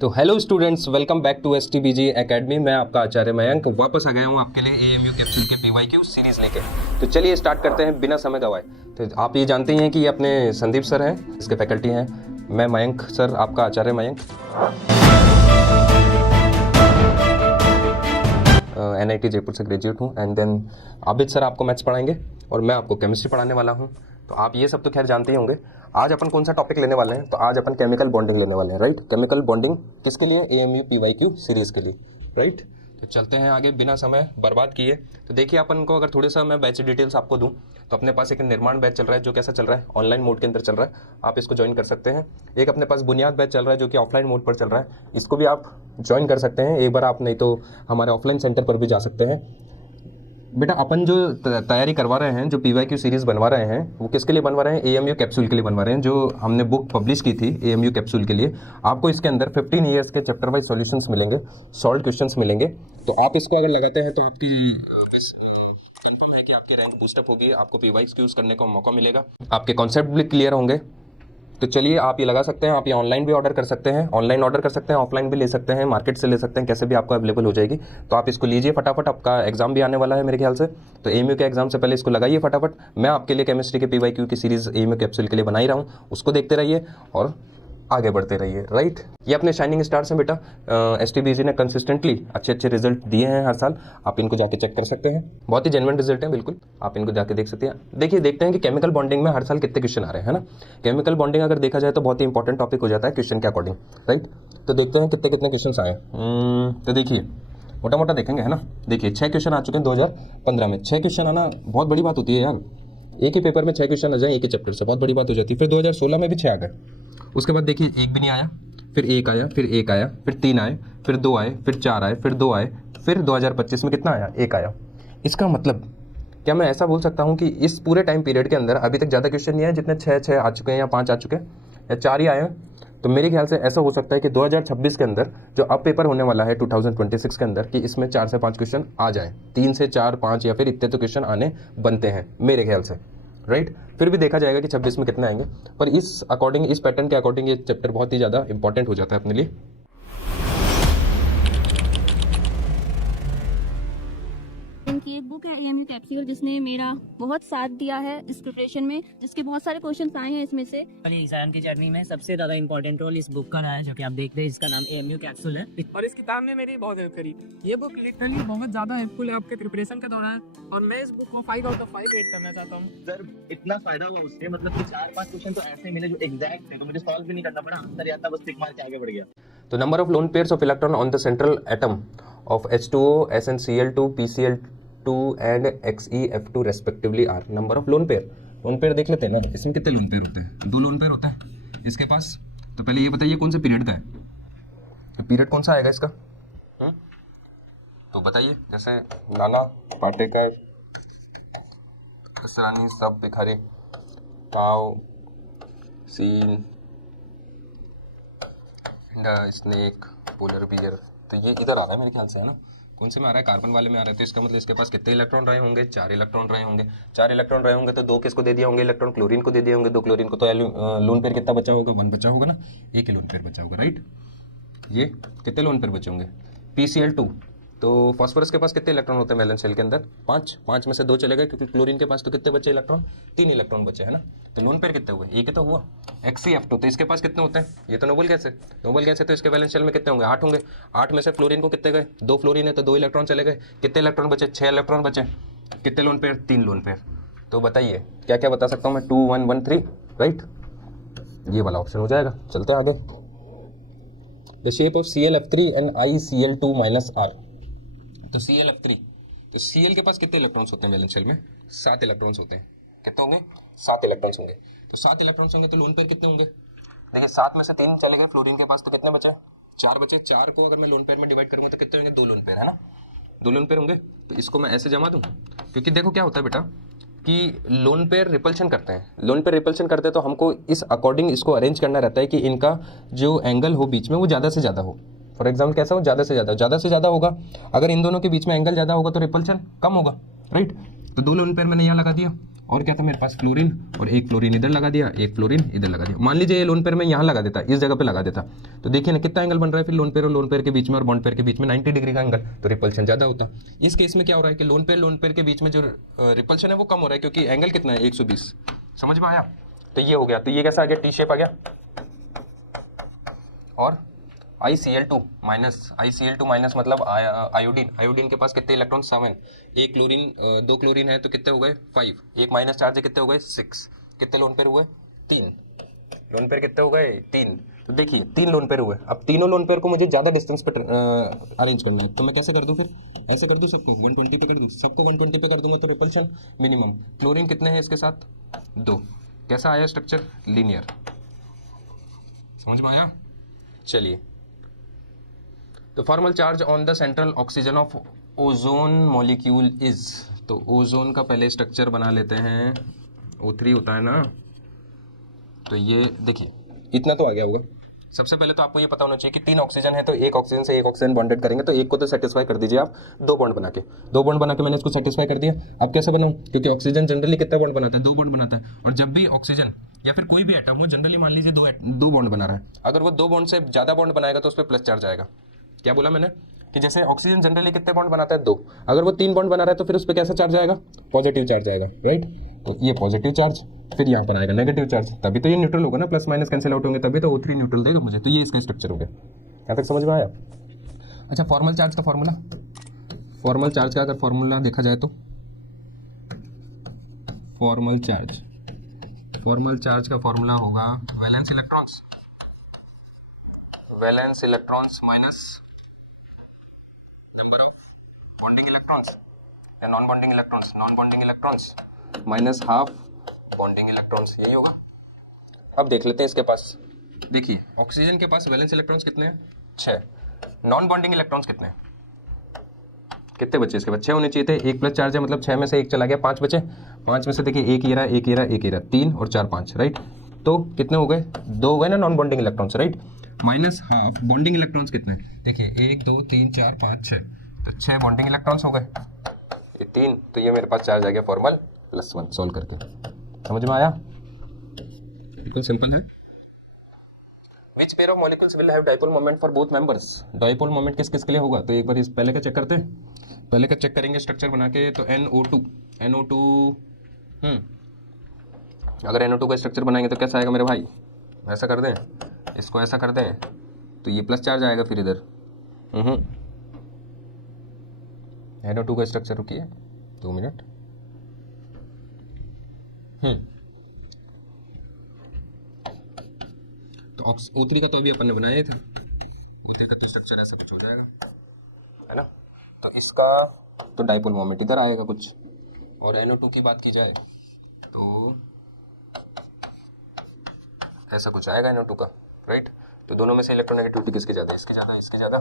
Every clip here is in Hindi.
तो hello students, welcome back to STBG academy. मैं आपका आचार्य मयंक वापस आ गया हूँ आपके लिए AMU कैप्सूल के PYQ सीरीज लेके। तो चलिए स्टार्ट करते हैं बिना समय गवाए। तो आप ये जानते ही हैं कि ये अपने संदीप सर हैं, इसके फैकल्टी हैं। मैं मयंक सर, आपका आचार्य मयंक, NIT जयपुर से ग्रेजुएट हूँ। एंड देन आबिद सर आपको मैथ्स पढ़ाएंगे और मैं आपको केमिस्ट्री पढ़ाने वाला हूँ। तो आप ये सब तो खैर जानते ही होंगे। आज अपन कौन सा टॉपिक लेने वाले हैं? तो आज अपन केमिकल बॉन्डिंग लेने वाले हैं, राइट। केमिकल बॉन्डिंग किसके लिए? AMU PYQ सीरीज के लिए, राइट। तो चलते हैं आगे बिना समय बर्बाद किए। तो देखिए, अपन को अगर थोड़े सा मैं बैच डिटेल्स आपको दूं तो अपने पास एक निर्माण बैच चल रहा है जो कैसा चल रहा है, ऑनलाइन मोड के अंदर चल रहा है। आप इसको ज्वाइन कर सकते हैं। एक अपने पास बुनियाद बैच चल रहा है जो कि ऑफलाइन मोड पर चल रहा है, इसको भी आप ज्वाइन कर सकते हैं। एक बार आप नहीं तो हमारे ऑफलाइन सेंटर पर भी जा सकते हैं। बेटा, अपन जो तैयारी करवा रहे हैं, जो PYQ सीरीज़ बनवा रहे हैं, वो किसके लिए बनवा रहे हैं? AMU कैप्सूल के लिए बनवा रहे हैं। जो हमने बुक पब्लिश की थी AMU कैप्सूल के लिए, आपको इसके अंदर 15 ईयर्स के चैप्टर वाइज सॉल्यूशंस मिलेंगे, सॉल्व क्वेश्चंस मिलेंगे। तो आप इसको अगर लगाते हैं तो आपकी कंफर्म है कि आपकी रैंक बूस्टअप होगी, आपको PYQ करने का मौका मिलेगा, आपके कॉन्सेप्ट भी क्लियर होंगे। तो चलिए, आप ये लगा सकते हैं। आप ये ऑनलाइन भी ऑर्डर कर सकते हैं, ऑनलाइन ऑर्डर कर सकते हैं, ऑफलाइन भी ले सकते हैं, मार्केट से ले सकते हैं, कैसे भी आपको अवेलेबल हो जाएगी। तो आप इसको लीजिए फटाफट। आपका एग्जाम भी आने वाला है मेरे ख्याल से, तो AMU के एग्जाम से पहले इसको लगाइए फटाफट। मैं आपके लिए केमिस्ट्री के PYQ की सीरीज AMU कैप्सूल के लिए बना ही रहा हूँ, उसको देखते रहिए और आगे बढ़ते रहिए, राइट। ये अपने शाइनिंग स्टार्स हैं बेटा। STBG ने कंसिस्टेंटली अच्छे रिजल्ट दिए हैं हर साल। आप इनको जाके चेक कर सकते हैं, बहुत ही जेन्युइन रिजल्ट हैं, बिल्कुल। आप इनको जाके देख सकते हैं। देखिए, देखते हैं कि केमिकल बॉन्डिंग में हर साल कितने क्वेश्चन आ रहे हैं, है ना। केमिकल बॉन्डिंग अगर देखा जाए तो बहुत ही इंपॉर्टेंट टॉपिक हो जाता है क्वेश्चन के अकॉर्डिंग, राइट। तो देखते हैं कितने क्वेश्चन आए। तो देखिए, मोटा मोटा देखेंगे, है ना। देखिए, 6 क्वेश्चन आ चुके हैं 2015 में। 6 क्वेश्चन आना बहुत बड़ी बात होती है यार। एक ही पेपर में 6 क्वेश्चन आ जाए एक ही चैप्टर से, बहुत बड़ी बात हो जाती है। फिर 2016 में भी 6 आ गए। उसके बाद देखिए, एक भी नहीं आया, फिर एक आया, फिर एक आया, फिर 3 आए, फिर 2 आए, फिर 4 आए, फिर 2 आए, फिर 2025 में कितना आया? 1 आया। इसका मतलब क्या मैं ऐसा बोल सकता हूँ कि इस पूरे टाइम पीरियड के अंदर अभी तक ज़्यादा क्वेश्चन नहीं आए जितने 6 आ चुके हैं, या 5 आ चुके हैं, या 4 ही आए हैं? तो मेरे ख्याल से ऐसा हो सकता है कि 2026 के अंदर जो अब पेपर होने वाला है 2026 के अंदर, कि इसमें 4 से 5 क्वेश्चन आ जाएँ। 3 से 4, 5 या फिर इतने तो क्वेश्चन आने बनते हैं मेरे ख्याल से, राइट। फिर भी देखा जाएगा कि 26 में कितने आएंगे, पर इस अकॉर्डिंग, इस पैटर्न के अकॉर्डिंग ये चैप्टर बहुत ही ज़्यादा इंपॉर्टेंट हो जाता है अपने लिए। इनकी एक बुक है AMU कैप्सूल, जिसने मेरा बहुत साथ दिया है इस प्रिपरेशन में, जिसके बहुत सारे क्वेश्चंस आए हैं इसमें से। एग्जाम की जर्नी में सबसे ज्यादा इंपॉर्टेंट रोल इस बुक का रहा है, जो कि आप देख रहे हैं, इसका नाम AMU कैप्सूल है। और इस किताब ने मेरी बहुत हेल्प करी। ये बुक लिटरली बहुत ज्यादा हेल्पफुल है आपके प्रिपरेशन के दौरान, और मैं इस बुक को 5 आउट ऑफ 5 रेट करना चाहता हूँ। सर, इतना फायदा हुआ उससे, मतलब कि 4-5 क्वेश्चन तो ऐसे मिले जो एग्जैक्ट थे, तो मुझे सॉल्व भी नहीं करना पड़ा, आंसर याद था, बस टिक मार के आगे बढ़ गया। तो number of lone pairs of electron on the central atom of H2O, SnCl2, PCl2 and XeF2 respectively are. Number of lone pair देख लेते हैं ना। इसमें कितने लोन पेयर होते हैं? 2 लोन पेयर होता है इसके पास। तो पहले ये बताइए कौन से पीरियड का है? तो पीरियड कौन सा आएगा इसका? तो बताइए। जैसे नाना पाटेकर, असरानी, सब भिखारी, काव, सीन, स्नेक, पोलर बियर। तो ये इधर आ रहा है मेरे ख्याल से, है ना। कौन से में आ रहा है? कार्बन वाले में आ रहा है। तो इसका मतलब इसके पास कितने इलेक्ट्रॉन रहे होंगे? 4 इलेक्ट्रॉन रहे होंगे। 4 इलेक्ट्रॉन रहे होंगे तो 2 किसको दे दिया होंगे इलेक्ट्रॉन? क्लोरीन को दे दिए होंगे। 2 क्लोरीन को। तो लोन पेयर कितना बचा होगा? 1 बचा होगा ना। 1 ही लोन पेयर बचा होगा, राइट। ये कितने लोन पेयर बचे होंगे? PCl2। तो फॉस्फोरस के पास कितने इलेक्ट्रॉन होते हैं वैलेंस शेल के अंदर? 5 में से 2 चले गए, क्योंकि क्लोरीन के पास तो कितने बचे इलेक्ट्रॉन? 3 इलेक्ट्रॉन बचे, है ना। तो लोन पेयर कितने हुए? 1 ही तो हुआ। XeF2, तो इसके पास कितने होते हैं? ये तो नोबल गैस है। नोबल गैस है तो इसके वैलेंस शेल में कितने होंगे? 8 होंगे। 8 में से फ्लोरीन को कितने गए? 2 फ्लोरीन है तो 2 इलेक्ट्रॉन चले गए। कितने इलेक्ट्रॉन बचे? 6 इलेक्ट्रॉन बचे। कितने लोन पेयर? 3 lone pair. तो बताइए क्या क्या बता सकता हूँ मैं? 2 1 1 3, राइट। ये वाला ऑप्शन हो जाएगा। चलते हैं आगे। The shape of ClF3 and ICl2 - R। तो ClF3, तो Cl के पास कितने इलेक्ट्रॉन्स होते हैं वैलेंस शेल में? 7 इलेक्ट्रॉन्स होते हैं। कितने होंगे? 7 इलेक्ट्रॉन्स होंगे। तो 7 इलेक्ट्रॉन्स होंगे तो लोन पेयर कितने होंगे? देखिए, 7 में से 3 चले गए फ्लोरीन के पास, तो कितने बचे? 4 बचे। 4 को अगर मैं लोन पेयर में डिवाइड करूंगा तो कितने होंगे? 2 लोन पेयर, है ना। 2 लोन पेयर होंगे। तो इसको मैं ऐसे जमा दूं, क्योंकि देखो क्या होता है बेटा कि लोन पेयर रिपल्शन करते हैं। लोन पेयर रिपल्शन करते हैं तो हमको इस अकॉर्डिंग इसको अरेंज करना रहता है कि इनका जो एंगल हो बीच में वो ज़्यादा से ज़्यादा हो। फॉर एग्जाम्पल कैसा हो? ज़्यादा से ज़्यादा होगा। अगर इन दोनों के बीच में एंगल ज़्यादा होगा तो रिपल्शन कम होगा, राइट। तो 2 लोन पेयर मैंने यहाँ लगा दिया और क्या था मेरे पास, फ्लोरीन, और एक फ्लोरीन इधर लगा दिया, एक फ्लोरीन इधर लगा दिया। मान लीजिए ये लोन पेयर मैं यहाँ लगा देता, इस जगह पे लगा देता, तो देखिए ना कितना एंगल बन रहा है फिर लोन पेयर और लोन पेयर के बीच में और बॉन्ड पेयर के बीच में 90 डिग्री का एंगल, तो रिपल्शन ज़्यादा होता। इस केस में क्या हो रहा है कि लोन पेयर के बीच में जो रिपल्शन है वो कम हो रहा है, क्योंकि एंगल कितना है 120। समझ में आया? तो ये हो गया, तो ये कैसा आ गया, टी शेप आ गया। और ICl2 माइनस मतलब आयोडीन के पास कितने इलेक्ट्रॉन, 7। एक क्लोरीन, 2 क्लोरीन है तो कितने हो गए 5, एक माइनस चार्ज है कितने हो गए 6, कितने लोन पेयर हुए 3, लोन पेयर कितने हो गए 3। तो देखिए 3 लोन पेयर हुए। अब तीनों लोन पेयर को मुझे ज़्यादा डिस्टेंस पे अरेंज करना है, तो मैं कैसे कर दूँ फिर, ऐसे कर दूँ सबको 120 पे कर दूँ, सबको 120 पे कर दूंगा तो रिपल्शन मिनिमम। क्लोरीन कितने हैं इसके साथ 2, कैसा आया स्ट्रक्चर, लीनियर। समझ में आया? चलिए, तो formal charge on the central oxygen of ozone molecule is, तो ओजोन का पहले स्ट्रक्चर बना लेते हैं, O3 होता है ना, तो ये देखिए इतना तो आ गया होगा। सबसे पहले तो आपको ये पता होना चाहिए कि 3 ऑक्सीजन है, तो एक ऑक्सीजन से एक ऑक्सीजन बॉन्डेड करेंगे, तो एक को तो सेटिस्फाई कर दीजिए आप, 2 बॉन्ड बना के मैंने इसको सेटिस्फाई कर दिया। अब कैसे बनाऊं, क्योंकि ऑक्सीजन जनरली कितना बॉन्ड बनाता है, 2 बॉन्ड बनाता है, और जब भी ऑक्सीजन या फिर कोई भी एटम हो जनरली मान लीजिए 2 बॉन्ड बना रहा है, अगर वो 2 बॉन्ड से ज़्यादा बॉन्ड बनाएगा तो उस पर प्लस चार्ज आएगा। क्या बोला मैंने कि जैसे ऑक्सीजन जनरली कितने बॉन्ड बनाता है 2, अगर वो 3 बॉन्ड बना रहा है तो फिर उस पर कैसा चार्ज आएगा, पॉजिटिव चार्ज आएगा, राइट। तो ये पॉजिटिव चार्ज, फिर यहाँ पर आएगा नेगेटिव चार्ज, तभी तो ये न्यूट्रल होगा ना, प्लस माइनस कैंसिल आउट होंगे, तभी तो O3 न्यूट्रल देगा मुझे। तो ये इसका स्ट्रक्चर हो गया, यहाँ तक समझ में आया? अच्छा, फॉर्मल चार्ज का फॉर्मूला, फॉर्मल चार्ज का अगर फॉर्मूला देखा जाए तो फॉर्मल चार्ज का फॉर्मूला होगा valence electrons minus number of bonding electrons या non bonding electrons minus half bonding electrons, यही होगा। अब देख लेते हैं इसके पास, देखिए ऑक्सीजन के पास वैलेंस इलेक्ट्रॉन्स कितने हैं 6, नॉन बॉन्डिंग इलेक्ट्रॉन्स कितने बचे इसके पास, 6 होने चाहिए थे, 1 प्लस चार्ज है मतलब 6 में से 1 चला गया, 5 बचे, 5 में से देखिए एक ये रहा 3 और 4 5, राइट। तो कितने हो गए, 2 हो गए ना non bonding electrons, right. Minus half bonding electrons कितने, देखिए 1 2 3 4 5 6, तो 6 बॉन्डिंग इलेक्ट्रॉन्स हो गए, ये 3, तो ये मेरे पास चार्ज आ गया फॉर्मल +1 सॉल्व करके। समझ में आया? बिल्कुल सिंपल है। Which pair of molecules will have dipole moment for both members? Dipole moment किस किस के लिए होगा, तो एक बार इस पहले का चेक करते हैं, पहले का चेक करेंगे स्ट्रक्चर बना के। तो NO2 अगर NO2 का स्ट्रक्चर बनाएंगे तो कैसा आएगा मेरे भाई, ऐसा कर दें, इसको ऐसा कर दें, तो ये प्लस चार्ज आएगा फिर इधर। NO2 का स्ट्रक्चर, रुकिए 2 मिनट। तो O3 का तो अभी अपन ने बनाया ही था, O3 का तो स्ट्रक्चर ऐसा कुछ हो जाएगा, है ना। तो इसका तो डाइपोल मोमेंट इधर आएगा कुछ, और NO2 की बात की जाए तो ऐसा कुछ आएगा NO2 का, राइट। तो दोनों में से इलेक्ट्रोनेगेटिविटी किसकी ज़्यादा है, इसकी ज़्यादा, इसकी ज़्यादा,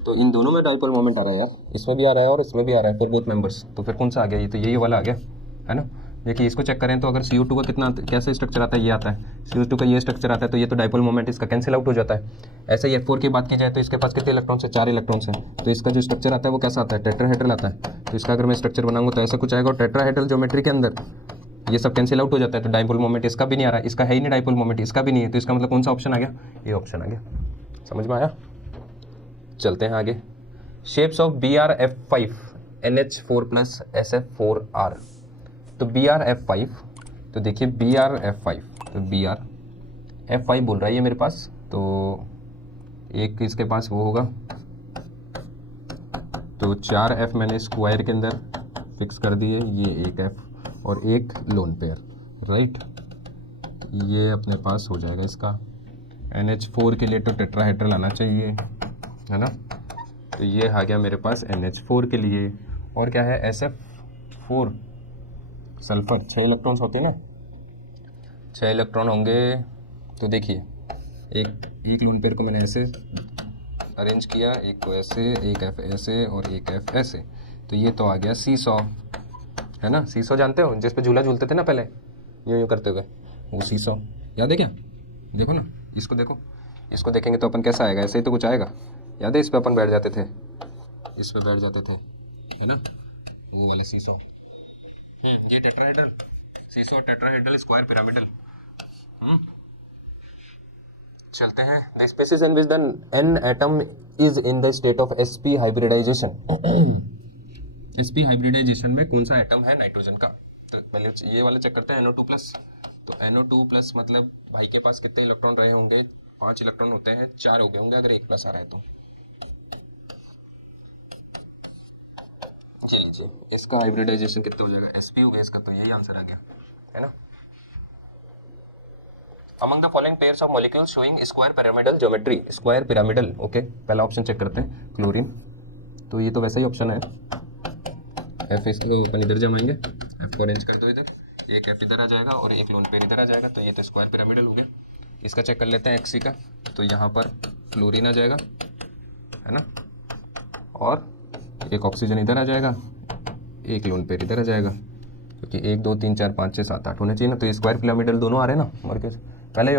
तो इन दोनों में डाइपोल मोमेंट आ रहा है यार, इसमें भी आ रहा है और इसमें भी आ रहा है फॉर बोथ मेंबर्स। तो फिर कौन सा आ गया, ये तो यही वाला आ गया, है ना। देखिए इसको चेक करें तो अगर CO2 का कितना कैसे स्ट्रक्चर आता है, ये आता है, CO2 का ये स्ट्रक्चर आता है, तो ये तो डाइपोल मोमेंट इसका कैंसिल आउट हो जाता है। ऐसे ही F4 की बात की जाए तो इसके पास कितने इलेक्ट्रॉन्स है, 4 इलेक्ट्रॉन्स हैं, तो इसका जो स्ट्रक्चर आता है वो कैसा आता है, टेट्राहेड्रल आता है। तो इसका अगर मैं स्ट्रक्चर बनाऊंगा तो ऐसा कुछ आएगा, और टेट्राहेड्रल ज्योमेट्री के अंदर ये सब कैंसिल आउट हो जाता है, तो डाइपोल मोमेंट इसका भी नहीं आ रहा है, इसका है ही नहीं डाइपोल मोमेंट, इसका भी नहीं है, तो इसका मतलब कौन सा ऑप्शन आ गया, ये ऑप्शन आ गया। समझ में आया? चलते हैं आगे। Shapes of BrF5 NH4+ SF4R, तो BrF5, तो देखिए BrF5, तो BrF5 बोल रहा है ये मेरे पास, तो एक इसके पास वो होगा, तो 4F मैंने स्क्वायर के अंदर फिक्स कर दिए, ये एक F और एक लोन पेयर, राइट। ये अपने पास हो जाएगा इसका NH4 के लिए तो टेट्राहेड्रल आना चाहिए, है ना। तो ये आ गया मेरे पास NH4 के लिए, और क्या है SF4 सल्फर, 6 इलेक्ट्रॉन्स होते हैं ना, 6 इलेक्ट्रॉन होंगे। तो देखिए एक लोन पेयर को मैंने ऐसे अरेंज किया, एक को ऐसे, एक F ऐसे और एक F ऐसे, तो ये तो आ गया सीसॉ, है ना। सीसॉ जानते हो, जिस पे झूला झूलते थे ना पहले यूं करते हुए, वो सीसॉ याद है क्या, देखो ना, इसको देखो, इसको देखेंगे तो अपन कैसा आएगा, ऐसे ही तो कुछ आएगा, याद है, इस पे अपन बैठ जाते थे, इस पे बैठ जाते थे, है ना, वो वाला सीसॉ। ये tetrahedral, seesaw tetrahedral square pyramidal. चलते हैं। The species in which the N atom is in the state of sp hybridization. sp hybridization में कौन सा एटम है नाइट्रोजन का? तो पहले ये वाला चेक करते हैं NO2 प्लस। तो NO2 प्लस मतलब भाई के पास कितने इलेक्ट्रॉन रहे होंगे? 5 इलेक्ट्रॉन होते हैं, 4 हो गए होंगे अगर 1 प्लस आ रहा है तो। जी जी, इसका हाइब्रिडाइजेशन कितना हो जाएगा? sp हो गया इसका, तो यही आंसर आ गया है ना। Among the following pairs of molecules showing square pyramidal geometry, square pyramidal, okay पहला ऑप्शन चेक करते हैं, क्लोरीन। तो ये तो वैसा ही ऑप्शन है। F इसको अपन इधर जमाएंगे, F को अरेंज कर दो इधर, एक F इधर आ जाएगा और एक लोन पेयर इधर आ जाएगा, तो ये तो स्क्वायर पिरामिडल हो गया। इसका चेक कर लेते हैं XC का, तो यहाँ पर फ्लोरीन आ जाएगा है ना, और एक ऑक्सीजन इधर आ जाएगा, एक लोन पेयर इधर आ जाएगा, क्योंकि 1 2 3 4 5 6 7 8 होने चाहिए ना, तो ये स्क्वायर पिरामिडल दोनों आ रहे हैं ना। और कैसे? पहला ही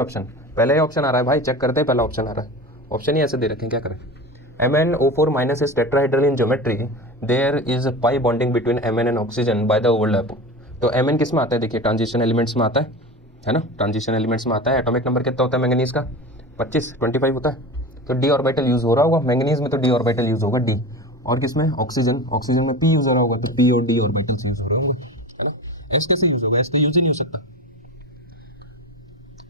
ऑप्शन आ रहा है भाई, चेक करते हैं। पहला ऑप्शन आ रहा है, ऑप्शन ही ऐसे दे रखे हैं, क्या करें। MnO4 minus is tetrahedral in geometry. There is pi bonding between Mn and oxygen by the overlap. तो Mn किस में आता है? देखिए ट्रांजिशन एलिमेंट्स में आता है ना, ट्रांजिशन एलिमेंट्स में आता है। एटॉमिक नंबर कितना होता है मैंगनीज का? 25 होता है। तो डी ऑर्बिटल यूज हो रहा होगा मैंगनीज में, तो डी ऑर्बिटल यूज होगा डी। और किसमें? ऑक्सीजन में पी यूज हो रहा होगा, तो पी और डी ऑर्बिटल्स यूज हो रहे होंगे है ना। एस कैसे यूज होगा? एस तो यूज ही नहीं हो सकता।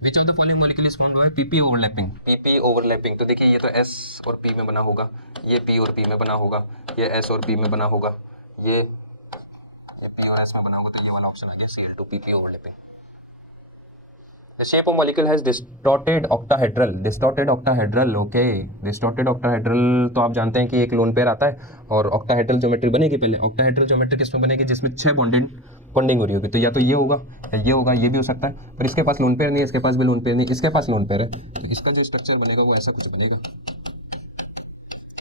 Which of the following molecule is formed by PP overlapping? PP overlapping, तो देखिए ये तो S और P में बना होगा, ये P और P में बना होगा, ये S और P में बना होगा, ये P और S में बना होगा, तो ये वाला ऑप्शन आ गया Cl2 PP overlapping। The shape of molecule has distorted octahedral, okay, distorted octahedral तो आप जानते हैं कि एक लोन पेयर आता है और octahedral ज्योमेट्री बनेगी। पहले octahedral ज्योमेट्री किसमें बनेगी? जिसमें 6 बॉन्डिंग हो रही होगी, तो या तो ये होगा या ये होगा, ये भी हो सकता है, पर इसके पास लोन पेयर नहीं है, इसके पास भी लोन पेयर नहीं, इसके पास लोन पेयर है, तो इसका जो स्ट्रक्चर बनेगा वो ऐसा कुछ बनेगा।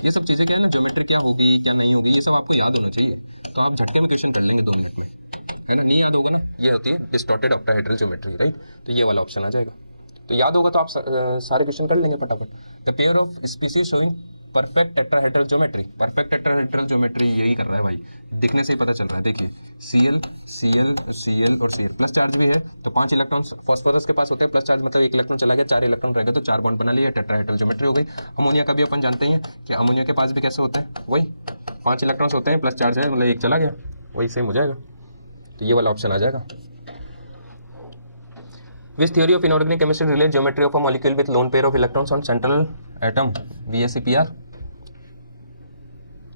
ये सब चीज़ें क्या है ना, ज्योमेट्री क्या होगी क्या नहीं होगी, ये सब आपको याद होना चाहिए, तो आप झटके में क्वेश्चन कर लेंगे 2 मिनट है ना। नहीं याद होगा ना, ये होती है डिस्टॉर्टेड ऑक्टाहेड्रल ज्योमेट्री, राइट। तो ये वाला ऑप्शन आ जाएगा, तो याद होगा तो आप सारे क्वेश्चन कर लेंगे फटाफट। The pair of species showing perfect tetrahedral geometry, perfect tetrahedral geometry यही कर रहा है भाई, दिखने से ही पता चल रहा है। देखिए Cl और Cl प्लस चार्ज भी है, तो 5 इलेक्ट्रॉन फॉस्फोरस के पास होते हैं, प्लस चार्ज मतलब 1 इलेक्ट्रॉन चला गया, 4 इलेक्ट्रॉन रहेगा, तो 4 बॉन्ड बना लिया, टेट्राहेड्रल ज्योमेट्री हो गई। अमोनिया का भी अपन जानते हैं कि अमोनिया के पास भी कैसे होता है, वही 5 इलेक्ट्रॉन्स होते हैं, प्लस चार्ज है मतलब 1 चला गया, वही सेम हो जाएगा, तो ये वाला ऑप्शन आ जाएगा। Which theory of inorganic chemistry relates geometry of a molecule with lone pair of electrons on central atom? VSEPR.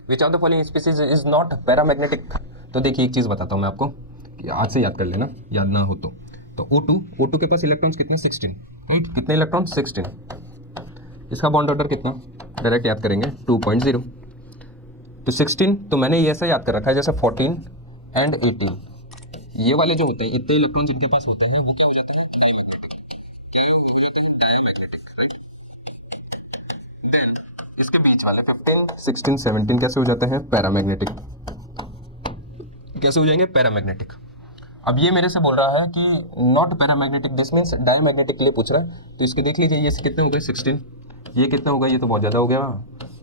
Which of the following species is not paramagnetic? तो देखिए एक चीज़ बताता हूँ मैं आपको, कि आज से याद कर लेना, याद ना हो तो O2 के पास इलेक्ट्रॉन्स कितने? 16, राइट। कितने इलेक्ट्रॉन? 16। इसका बॉन्ड ऑर्डर कितना? डायरेक्ट याद करेंगे 2.0। तो 16 तो मैंने ये ऐसा याद कर रखा है जैसे 14 एंड 18, ये वाले जो होते हैं इतने इलेक्ट्रॉन जिनके पास होते हैं वो क्या हो जाता है? Diamagnetic, right. देन इसके बीच वाले 15 16 17 कैसे हो जाते हैं? पैरामैग्नेटिक। कैसे हो जाएंगे? पैरामैग्नेटिक। अब ये मेरे से बोल रहा है कि not paramagnetic, this means diamagnetic के लिए पूछ रहा है, तो इसके देख लीजिए ये कितने हो गए? 16। ये कितना होगा? ये तो बहुत ज़्यादा हो गया।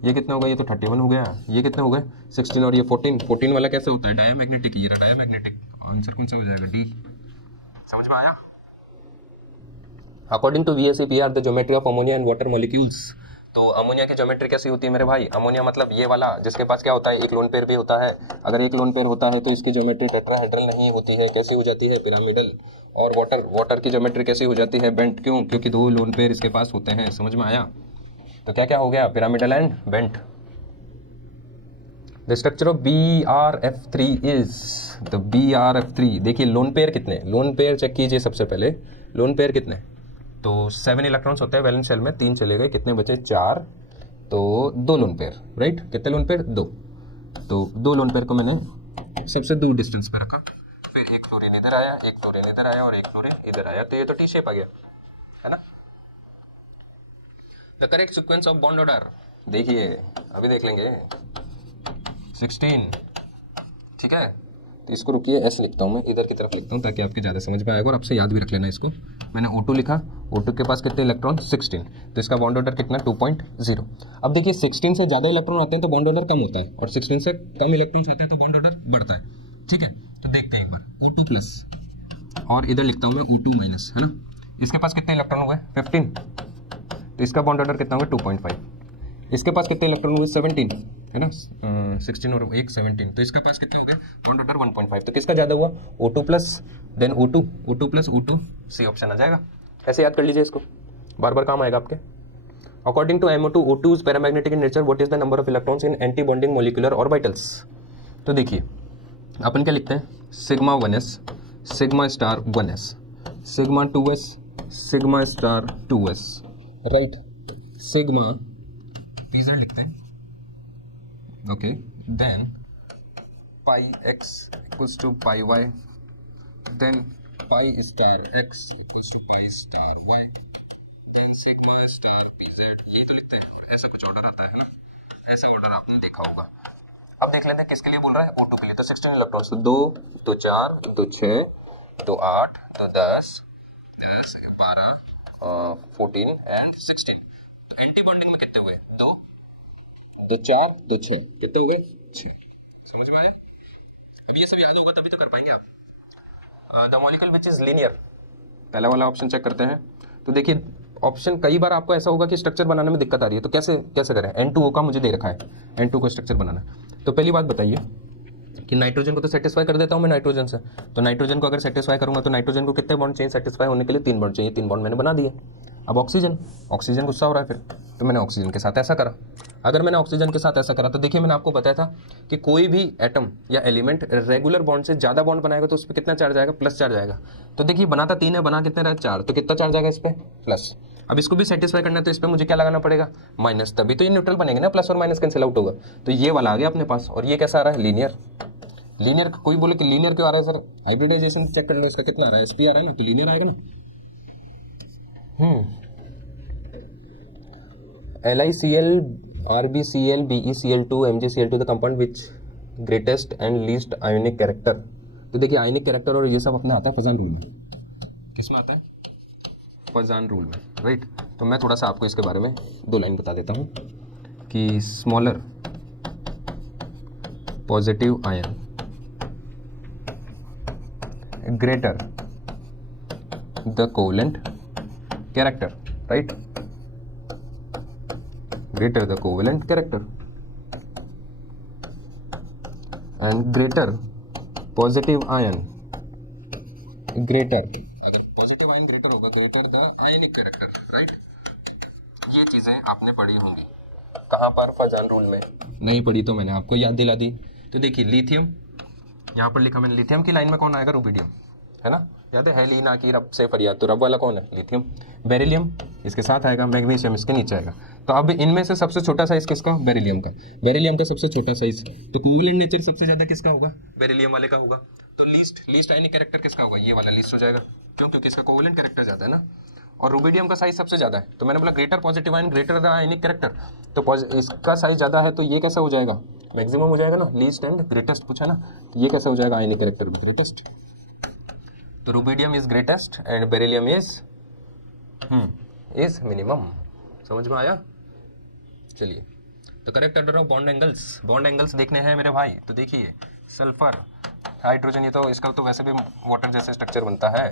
ये कितना होगा? ये तो 31 हो गया। ये कितने हो गए? 16 और ये 14 वाला कैसे होता है? डायमैग्नेटिक। ये रहा डायमैग्नेटिक। आंसर कौन सा हो जाएगा? डी। समझ में आया? According to VSEPR the geometry of ammonia and water molecules, तो अमोनिया की ज्योमेट्री कैसी होती है मेरे भाई? अमोनिया मतलब ये वाला जिसके पास क्या होता है? एक लोन पेयर भी होता है। अगर एक लोन पेयर होता है तो इसकी ज्योमेट्री टेट्राहेड्रल नहीं होती है, कैसी हो जाती है? पिरामिडल। और वाटर की ज्योमेट्री कैसी हो जाती है? बेंट। क्यों? क्योंकि 2 लोन पेयर इसके पास होते हैं। समझ में आया? तो क्या क्या हो गया? Pyramidal and bent. The structure of BRF3 is the BRF3। देखिए लोन पेयर कितने? लोन पेयर चेक कीजिए सबसे पहले। लोन पेयर कितने? तो 7 इलेक्ट्रॉन्स होते हैं वैलेंस शेल में, 3 चले गए, कितने बचे? 4। तो 2 लोन पेयर, राइट। कितने लोन पेयर? 2। तो 2 लोन पेयर को मैंने सबसे दूर डिस्टेंस पे रखा, फिर एक फ्लोरीन इधर आया, एक फ्लोरीन इधर आया और एक फ्लोरीन इधर आया, तो ये तो टी शेप आ गया है ना। The correct sequence of bond order देखिए, अभी देख लेंगे। 16, ठीक है। तो इसको रुकिए, एस लिखता हूँ मैं, इधर की तरफ लिखता हूँ ताकि आपके ज़्यादा समझ में आएगा और आपसे याद भी रख लेना इसको। मैंने O2 लिखा, O2 के पास कितने इलेक्ट्रॉन? 16, तो इसका बॉन्ड ऑर्डर कितना? 2.0। अब देखिए 16 से ज़्यादा इलेक्ट्रॉन आते हैं तो बॉन्ड ऑर्डर कम होता है, और 16 से कम इलेक्ट्रॉन्स आते हैं तो बॉन्ड ऑर्डर बढ़ता है, ठीक है। तो देखते हैं एक बार, O2 प्लस और इधर लिखता हूँ मैं O2 माइनस, है ना। इसके पास कितने इलेक्ट्रॉन हुए 15, तो इसका बॉन्ड ऑर्डर कितना हुआ 2.5। इसके पास कितने इलेक्ट्रॉन हुए 17, है ना, 16 और 1 17, तो इसके पास कितने हो गए बॉन्ड ऑर्डर 1.5। तो किसका ज़्यादा हुआ O2 plus then O2 plus O2, C option आ जाएगा। ऐसे याद कर लीजिए इसको, बार बार काम आएगा आपके। According to MO2, O2 is paramagnetic in nature, what is the number of electrons in anti bonding molecular orbitals. तो देखिए अपन क्या लिखते हैं, sigma 1s, sigma star 1s, sigma 2s, sigma star 2s, right. Sigma pz लिखते हैं, okay. Then pi x equals to pi y, then pi star x equals to pi star y, then sigma star pz। यही तो लिखते हैं, ऐसा कुछ ऑर्डर आता है ना, ऐसा ऑर्डर आपने देखा होगा। अब देख लेते हैं किसके लिए बोल रहा है, O2 के लिए। तो 16 इलेक्ट्रॉन्स, तो 2 तो 4 तो 6 तो 8 तो 10 10 12 14 एंड 16। तो एंटी बॉन्डिंग में कितने हुए 2 तो 4 तो 6, कितने हो गए 6। समझ में आया। अब ये सब याद होगा तभी तो कर पाएंगे आप। The molecule which is linear, पहला वाला ऑप्शन चेक करते हैं। तो देखिए ऑप्शन कई बार आपको ऐसा होगा कि स्ट्रक्चर बनाने में दिक्कत आ रही है, तो कैसे कैसे करें। N2O का मुझे दे रखा है, N2 को स्ट्रक्चर बनाना है। तो पहली बात बताइए कि नाइट्रोजन को तो सेटिस्फाई कर देता हूं मैं नाइट्रोजन से, तो नाइट्रोजन को अगर सेटिस्फाई करूंगा तो नाइट्रोजन को कितने बॉन्ड चाहिए सेटिस्फाई होने के लिए, 3 बॉन्ड चाहिए, 3 बॉन्ड मैंने बना दिए। अब ऑक्सीजन गुस्सा हो रहा है फिर, तो मैंने ऑक्सीजन के साथ ऐसा करा। अगर मैंने ऑक्सीजन के साथ ऐसा करा तो देखिए मैंने आपको बताया था कि कोई भी एटम या एलिमेंट रेगुलर बॉन्ड से ज़्यादा बॉन्ड बनाएगा तो उस पर कितना चार्ज आएगा, प्लस चार्ज आएगा। तो देखिए बनाता 3 है, बना कितने रहा 4, तो कितना चार्ज आएगा इस पर प्लस। अब इसको भी सेटिस्फाई करना है तो इस पर मुझे क्या लगाना पड़ेगा माइनस, तभी तो ये न्यूट्रल बनेंगे ना, प्लस और माइनस कैंसिल आउट होगा। तो ये वाला आ गया अपने पास, और ये कैसा आ रहा है लीनियर। लीनियर कोई बोले कि लीनियर क्यों आ रहा है सर, हाइब्रिडाइजेशन चेक कर लो इसका कितना आ रहा है, sp आ रहा है ना, तो लीनियर आएगा ना। LiCl RbCl BeCl2 MgCl2 the compound which greatest and least ionic character. तो देखिए आयोनिक कैरेक्टर और ये सब अपने आता है फजान रूल में। किसमें आता है, फजान रूल में, राइट। तो मैं थोड़ा सा आपको इसके बारे में 2 लाइन बता देता हूँ कि smaller positive ion greater the covalent character, right, greater the covalent character and greater positive ion greater, अगर पॉजिटिव आयन ग्रेटर होगा greater the ionic character, right. ये चीजें आपने पढ़ी होंगी कहाँ पर, फजान रूल में। नहीं पढ़ी तो मैंने आपको याद दिला दी। तो देखिए लिथियम, यहाँ पर लिखा मैंने, लिथियम की लाइन में कौन आएगा, रूबिडियम, है ना, याद है ली ना की रब से फरियाद, तो रब वाला कौन है लिथियम। बेरिलियम इसके साथ आएगा, मैग्नीशियम इसके नीचे आएगा। तो अब इनमें से सबसे छोटा साइज किसका, बेरिलियम का, बेरिलियम का सबसे छोटा साइज। तो कोवेलेंट नेचर सबसे ज्यादा किसका होगा, बेरिलियम वाले का होगा। तो लीस्ट आयनिक कैरेक्टर किसका होगा, ये वाला लीस्ट हो जाएगा, क्यों, क्योंकि इसका कोवेलेंट कैरेक्टर ज्यादा है ना। और रूबिडियम का साइज सबसे ज्यादा है, तो मैंने बोला greater positive ion greater the ionic character, तो इसका साइज ज्यादा है, तो ये कैसा हो जाएगा, मैक्सिमम हो जाएगा ना, लीस्ट एंड ग्रेटेस्ट पूछा ना, ये कैसा हो जाएगा, आयनिक कैरेक्टर ग्रेटेस्ट। तो rubidium is greatest and beryllium is minimum. समझ में आया। चलिए तो correct order of bond angles देखने हैं मेरे भाई। तो देखिए सल्फर हाइड्रोजन, ये तो इसका तो वैसे भी वाटर जैसे स्ट्रक्चर बनता है।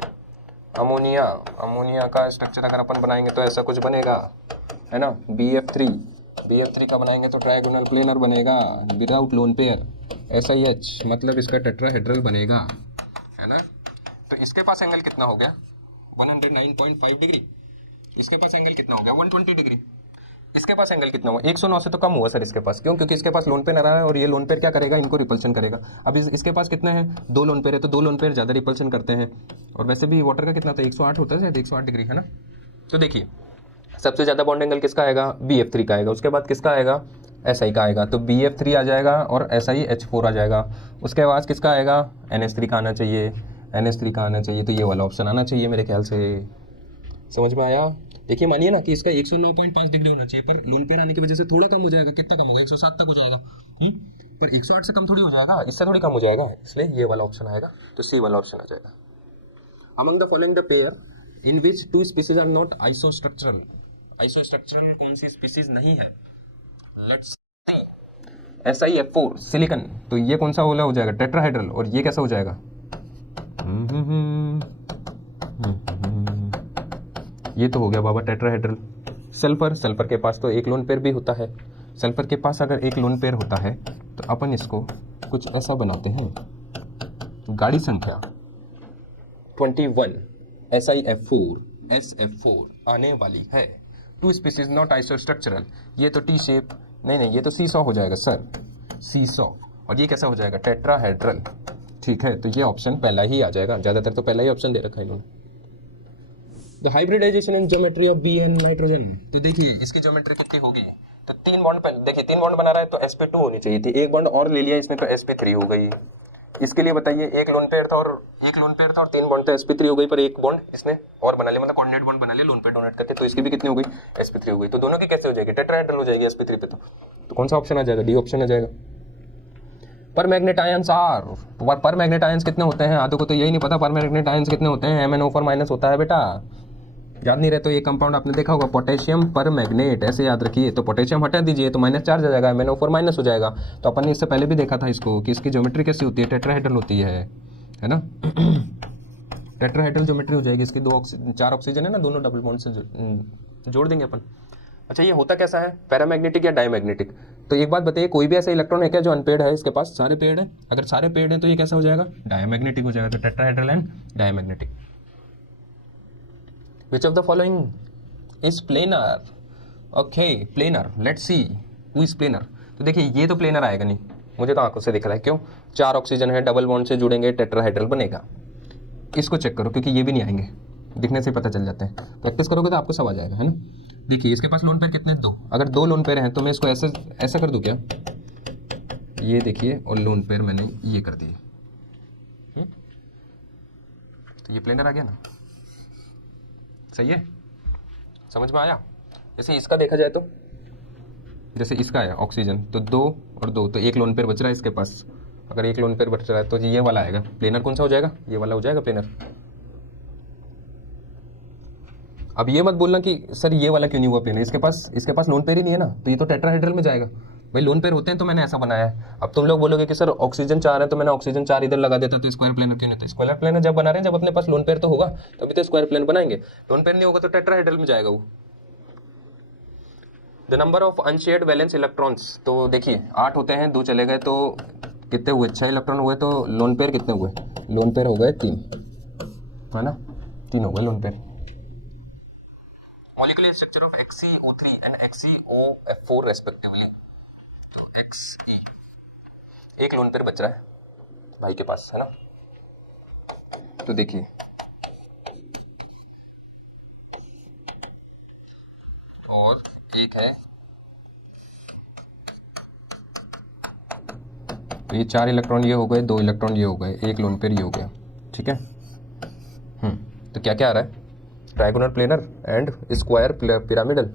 अमोनिया का स्ट्रक्चर अगर अपन बनाएंगे तो ऐसा कुछ बनेगा, है ना। BF3 का बनाएंगे तो ट्रायगोनल प्लेनर बनेगा विदाउट लोन पेयर। SiH मतलब इसका टेट्राहेड्रल बनेगा, है ना। तो इसके पास एंगल कितना हो गया 109.5 डिग्री, इसके पास एंगल कितना हो गया 120 डिग्री, इसके पास एंगल कितना हुआ 109 से तो कम हुआ सर इसके पास, क्यों, क्योंकि इसके पास लोन पेयर आ रहा है और ये लोन पेयर क्या करेगा, इनको रिपल्शन करेगा। अब इसके पास कितना है 2 लोन पेयर है, तो 2 लोन पेयर ज़्यादा रिपल्शन करते हैं। और वैसे भी वाटर का कितना था 108 होता है, 108 डिग्री, है ना। तो देखिए सबसे ज़्यादा बॉन्ड एंगल किसका आएगा, BF3 का आएगा। उसके बाद किसका आएगा, SI का आएगा, तो BF3 आ जाएगा और SiH4 आ जाएगा। उसके बाद किसका आएगा, NH3 का आना चाहिए, NH3 का आना चाहिए। तो ये वाला ऑप्शन आना चाहिए मेरे ख्याल से। समझ में आया। देखिए मानिए ना कि इसका 109.5 डिग्री होना चाहिए, पर लोन पेयर आने की वजह से थोड़ा कम हो जाएगा। कितना कम होगा 107 तक हो जाएगा, पर 108 से कम थोड़ी हो जाएगा, इससे थोड़ी कम हो जाएगा, इसलिए ये वाला ऑप्शन आएगा। तो सी वाला ऑप्शन आ जाएगा। Among the following the pair in which 2 species are not isostructural, isostructural कौन सी स्पीसीज नहीं है, लेट्स सी। SiF4 सिलिकॉन, तो ये कौन सा वाला हो जाएगा टेट्राहेड्रल, और ये कैसा हो जाएगा ये तो हो गया बाबा टेट्राहेड्रल। सल्फर, सल्फर के पास तो एक लोन पेयर भी होता है। सल्फर के पास अगर एक लोन पेयर होता है तो अपन इसको कुछ ऐसा बनाते हैं, गाड़ी संख्या 21 SiF4 SF4 आने वाली है। 2 स्पीसीज नॉट आइसोस्ट्रक्चरल, ये तो टी शेप, नहीं ये तो सीसॉ हो जाएगा सर, सीसॉ। और ये कैसा हो जाएगा? टेट्राहेड्रल। ठीक है, तो ये ऑप्शन पहला ही आ जाएगा, ज़्यादातर तो पहला ही ऑप्शन दे रखा है इन्होंने। The hybridization and geometry of BN nitrogen, तो देखिए इसकी ज्योमेट्री कितनी होगी? तो 3 बॉन्ड, देखिए 3 बॉन्ड बना रहा है तो sp2 होनी चाहिए थी, एक बॉन्ड और ले लिया इसमें तो sp3 हो गई। इसके लिए बताइए, एक लोन पेयर था और 3 बॉन्ड तो sp3 हो गई, पर एक बॉन्ड इसने और बना लिया, मतलब कोऑर्डिनेट बॉन्ड बना लिया लोन पेयर डोनेट करके, तो इसकी भी कितनी हो गई? sp3 हो गई। तो दोनों की कैसे हो जाएगी? टेट्राहेड्रल हो जाएगी sp3 पे। तो कौन सा ऑप्शन आ जाएगा? डी ऑप्शन आ जाएगा। पर मैग्नेट आयंस आर, पर मैग्नेट आयंस कितने होते हैं? आधो को तो यही नहीं पता पर मैग्नेट आयंस कितने होते हैं। MnO4- होता है बेटा, याद नहीं रहे तो ये कंपाउंड आपने देखा होगा, पोटेशियम पर मैग्नेट, ऐसे याद रखिए। तो पोटेशियम हटा दीजिए तो -चार्ज आ जाएगा, MnO4- हो जाएगा। तो अपन ने इससे पहले भी देखा था इसको कि इसकी ज्योमेट्री कैसी होती है? टेट्राहेड्रल होती है ना। टेट्राहेड्रल ज्योमेट्री हो जाएगी इसकी। 4 ऑक्सीजन है ना, दोनों डबल बॉन्ड से जोड़ देंगे अपन। अच्छा, ये होता कैसा है? पैरामैग्नेटिक या डायमैग्नेटिक? तो एक बात बताइए, कोई भी ऐसा इलेक्ट्रॉन है क्या जो अनपेयर्ड है? इसके पास सारे पेयर्ड है। अगर सारे पेयर्ड है तो ये कैसा हो जाएगा? डायमैग्नेटिक हो जाएगा। तो tetrahedral and diamagnetic. Which of the following is planar? Okay, planar. Let's see who is planar. तो देखिए ये तो प्लेनर आएगा नहीं, मुझे तो आंखों से दिख रहा है। क्यों? 4 ऑक्सीजन है, डबल बॉन्ड से जुड़ेंगे, टेट्राहेड्रल बनेगा। इसको चेक करो क्योंकि ये भी नहीं आएंगे, दिखने से पता चल जाते हैं। प्रैक्टिस करोगे तो आपको सब आ जाएगा, है ना। देखिए इसके पास लोन पेयर कितने? 2। अगर 2 लोन पेयर हैं तो मैं इसको ऐसा कर दूं क्या? ये देखिए, और लोन पेयर मैंने ये कर दिए, तो ये प्लेनर आ गया ना। सही है, समझ में आया? जैसे इसका देखा जाए तो, जैसे इसका है ऑक्सीजन, तो 2 और 2, तो एक लोन पेयर बच रहा है इसके पास। अगर एक लोन पेयर बच रहा है तो ये वाला आएगा प्लेनर। कौन सा हो जाएगा? ये वाला हो जाएगा प्लेनर। अब ये मत बोलना कि सर ये वाला क्यों नहीं हुआ प्लेनर, इसके पास लोन पेयर ही नहीं है ना, तो ये तो टेट्राहेड्रल में जाएगा। भाई लोन पेयर होते हैं तो मैंने ऐसा बनाया है। अब तुम लोग बोलोगे कि सर ऑक्सीजन 4 है तो मैंने ऑक्सीजन 4 इधर लगा देता, तो स्क्वायर प्लेनर क्यों नहीं होता? स्क्वायर प्लेनर जब बना रहे हैं, जब अपने पास लोन पेयर तो होगा तभी तो स्क्वायर प्लेन बनाएंगे। लोन पेयर नहीं होगा तो टेट्राहेड्रल में जाएगा वो। The number of unshared valence electrons, तो देखिए 8 होते हैं, 2 चले गए तो कितने हुए? 6 इलेक्ट्रॉन हुए। तो लोन पेयर कितने हुए? लोन पेयर हो गए 3, है ना, 3 हो गए lone pair. Molecular structure of XeO3 and XeOF4 respectively. तो Xe, एक लोन पेयर बच रहा है भाई के पास, है ना। तो देखिए और एक है, तो ये 4 इलेक्ट्रॉन ये हो गए, 2 इलेक्ट्रॉन ये हो गए, एक लोन पेयर ये हो गया। ठीक है। तो क्या क्या आ रहा है? Trigonal planar and square pyramidal.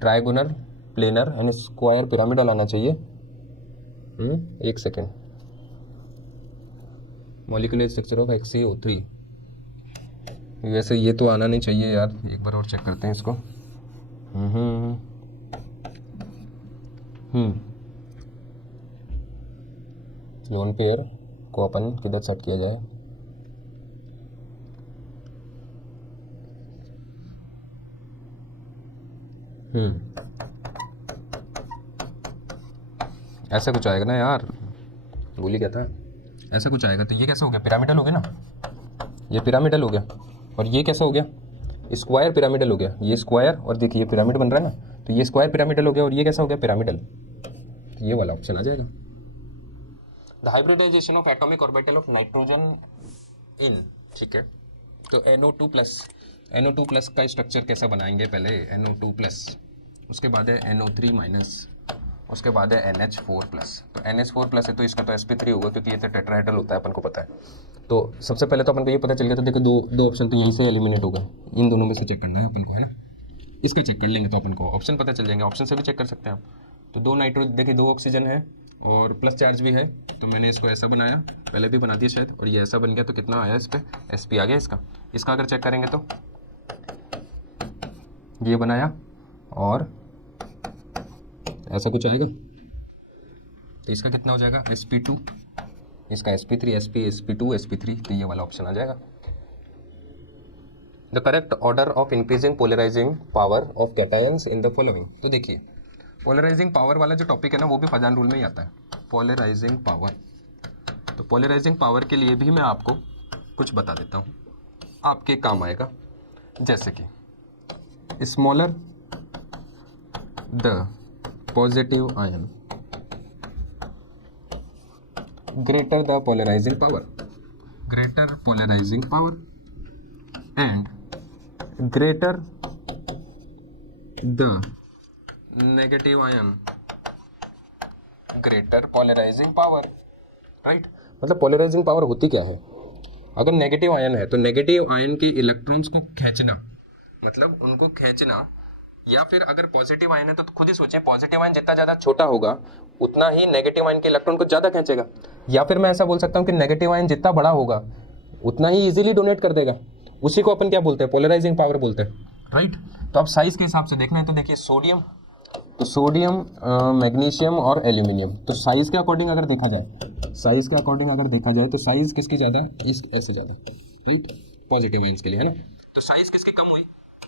Trigonal planar and square pyramidal आना चाहिए। एक second. Molecular structure of XeO3, वैसे ये तो आना नहीं चाहिए यार, एक बार और चेक करते हैं इसको। लोन पेयर को अपन किधर सेट किया जाए? ऐसा कुछ आएगा ना यार, भूल ही गया था। ऐसा कुछ आएगा। तो ये कैसे हो गया? पिरामिडल हो गया ना, ये पिरामिडल हो गया। और ये कैसा हो गया? स्क्वायर पिरामिडल हो गया। ये स्क्वायर और देखिए ये पिरामिड बन रहा है ना, तो ये स्क्वायर पिरामिडल हो गया। और ये कैसा हो गया? पिरामिडल। तो ये वाला ऑप्शन आ जाएगा। The hybridization of atomic orbital of nitrogen in, ठीक है। तो NO2+ का स्ट्रक्चर कैसा बनाएंगे? पहले NO2+, उसके बाद है NO3-, उसके बाद है NH4+। तो NH4+ है तो इसका तो sp3 होगा क्योंकि ये तो टेट्राहेड्रल होता है, अपन को पता है। तो सबसे पहले तो अपन को ये पता चल गया। तो देखो दो ऑप्शन तो यहीं से एलिमिनेट होगा, इन दोनों में से चेक करना है अपन को, है ना। इसका चेक कर लेंगे तो अपन को ऑप्शन पता चल जाएंगे, ऑप्शन से भी चेक कर सकते हैं आप। तो 2 नाइट्रोजन, देखिए 2 ऑक्सीजन है और प्लस चार्ज भी है, तो मैंने इसको ऐसा बनाया, पहले भी बना दिया शायद, और ये ऐसा बन गया। तो कितना आया इस पर? sp आ गया इसका अगर चेक करेंगे तो ये बनाया और ऐसा कुछ आएगा। तो इसका कितना हो जाएगा? sp2, इसका sp3, sp2, sp3, तो ये वाला ऑप्शन आ जाएगा। The correct order of increasing polarizing power of cations in the following. तो देखिए पोलराइजिंग पावर वाला जो टॉपिक है ना वो भी फजान रूल में ही आता है, पोलराइजिंग पावर। तो पोलराइजिंग पावर के लिए भी मैं आपको कुछ बता देता हूँ, आपके काम आएगा। जैसे कि smaller the positive ion greater the polarizing power, greater polarizing power and greater the negative ion, greater polarizing power, right? मतलब polarizing power होती क्या है? अगर नेगेटिव आयन है तो नेगेटिव आयन के इलेक्ट्रॉन्स को खींचना, मतलब उनको खींचना, या फिर अगर पॉजिटिव आयन है तो खुद ही सोचिए पॉजिटिव आयन जितना ज़्यादा छोटा होगा उतना ही नेगेटिव आयन के इलेक्ट्रॉन को ज़्यादा खींचेगा। या फिर मैं ऐसा बोल सकता हूँ कि नेगेटिव आयन जितना बड़ा होगा उतना ही इजीली डोनेट कर देगा, उसी को अपन क्या बोलते हैं, पोलराइजिंग पावर बोलते हैं, राइट। तो अब साइज के हिसाब से देखना है तो देखिए सोडियम, तो सोडियम, मैग्नीशियम और एल्यूमिनियम, तो साइज के अकॉर्डिंग अगर देखा जाए, साइज के अकॉर्डिंग अगर देखा जाए तो साइज किसकी ज़्यादा, इस ऐसे ज़्यादा, राइट, पॉजिटिव आयंस के लिए, है ना। तो साइज किसकी कम हुई,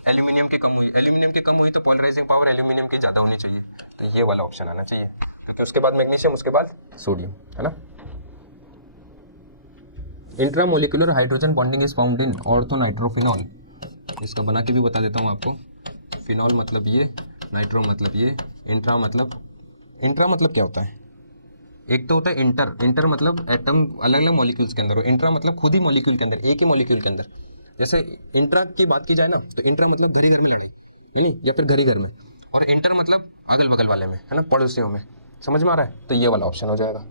एल्यूमिनियम की कम हुई, एल्यूमिनियम की कम हुई तो पोलराइजिंग पावर एल्यूमिनियम की ज़्यादा होनी चाहिए, तो ये वाला ऑप्शन आना चाहिए, क्योंकि उसके बाद मैग्नीशियम, उसके बाद सोडियम, है ना। Intramolecular hydrogen bonding is found in ortho nitrophenol, इसका बना के भी बता देता हूँ आपको। फिनॉल मतलब ये, नाइट्रो मतलब ये, इंट्रा मतलब क्या होता है, एक तो होता है इंटर मतलब एटम अलग अलग मॉलिक्यूल्स के अंदर, और इंट्रा मतलब खुद ही मॉलिक्यूल के अंदर, एक ही मॉलिक्यूल के अंदर। जैसे इंट्रा की बात की जाए ना तो इंट्रा मतलब घर ही घर में लड़े, नहीं, या फिर घर ही घर में, और इंटर मतलब अगल बगल वाले में, है ना, पड़ोसियों में, समझ में आ रहा है। तो ये वाला ऑप्शन हो जाएगा।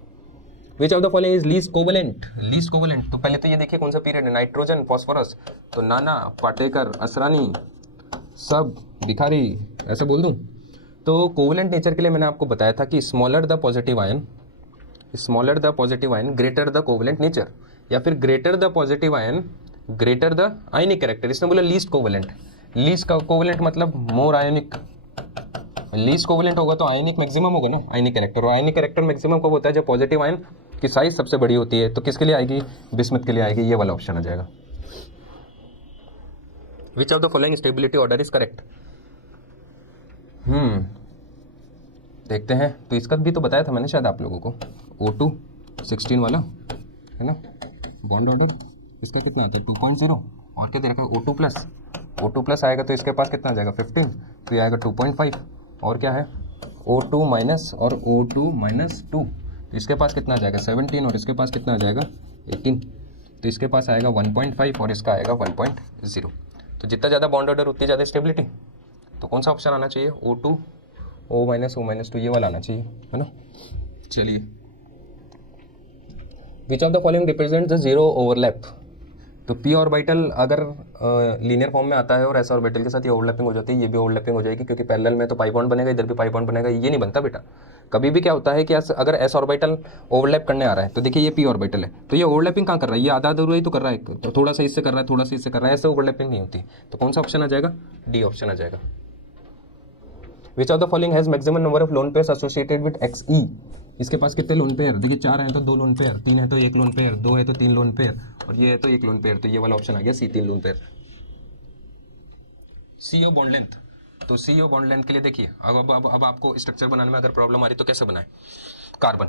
विच of the following is least covalent, least covalent, तो पहले तो ये देखिए कौन सा पीरियड है, नाइट्रोजन, फॉस्फोरस, तो नाना, पाटेकर, असरानी, सब, भिखारी, ऐसे बोल दूं। तो कोवेलेंट नेचर के लिए मैंने आपको बताया था कि smaller the positive ion, smaller the positive ion greater the covalent nature, या फिर greater the positive ion greater the ionic character. इसने बोला लीस्ट कोवेलेंट, लीस्ट का कोवेलेंट मतलब मोर आयनिक, लीस्ट कोवेलेंट होगा तो आयनिक मैक्सिमम होगा ना, आयनिक कैरेक्टर, और आयनिक कैरेक्टर मैक्सिमम कब होता है, जब पॉजिटिव आयन की साइज सबसे बड़ी होती है। तो किसके लिए आएगी, बिस्मथ के लिए आएगी, ये वाला ऑप्शन आ जाएगा। विच of the following stability order is correct, देखते हैं। तो इसका भी तो बताया था मैंने शायद आप लोगों को, O2 16 वाला, है ना, बॉन्ड ऑर्डर इसका कितना आता है 2.0, और क्या देखा O2 प्लस आएगा तो इसके पास कितना आ जाएगा 15, तो ये आएगा 2.5, और क्या है O2 माइनस और O2 माइनस 2, तो इसके पास कितना आ जाएगा 17, और इसके पास कितना आ जाएगा 18, तो इसके पास आएगा 1.5 और इसका आएगा 1.0। तो जितना ज़्यादा बॉन्ड ऑर्डर उतनी ज़्यादा स्टेबिलिटी। तो कौन सा ऑप्शन आना चाहिए, O2 O-2 ये वाला आना चाहिए, है ना। चलिए, विच of the following represent the zero overlap, तो पी ऑर्बिटल अगर लीनियर फॉर्म में आता है और एस ऑर्बिटल के साथ ये ओवरलैपिंग हो जाती है, ये भी ओवरलैपिंग हो जाएगी, क्योंकि पैरेलल में तो पाई बॉन्ड बनेगा, इधर भी पाई बॉन्ड बनेगा, ये नहीं बनता बेटा। कभी भी क्या होता है कि अगर एस ऑर्बिटल ओवरलैप करने आ रहा है तो देखिए ये पी ऑर्बिटल है, तो ये ओवरलैपिंग कहाँ कर रहा है, ये आधा अधूरा ही तो कर रहा है, तो थोड़ा सा इससे कर रहा है, थोड़ा सा इससे कर रहा है, ऐसे ओवरलैपिंग नहीं होती। तो कौन सा ऑप्शन आ जाएगा, डी ऑप्शन आ जाएगा। विच of the following has maximum number of lone pairs associated with XE, इसके पास कितने लोन पेयर, देखिए 4 हैं तो 2 लोन पेयर, 3 है तो 1 लोन पेयर, 2 है तो 3 लोन पेयर, और ये है तो 1 लोन पेयर, तो ये वाला ऑप्शन आ गया C 3 lone pair. CO bond length, तो CO बॉन्ड लेंथ के लिए देखिए अब आपको स्ट्रक्चर बनाने में अगर प्रॉब्लम आ रही तो कैसे बनाए, कार्बन,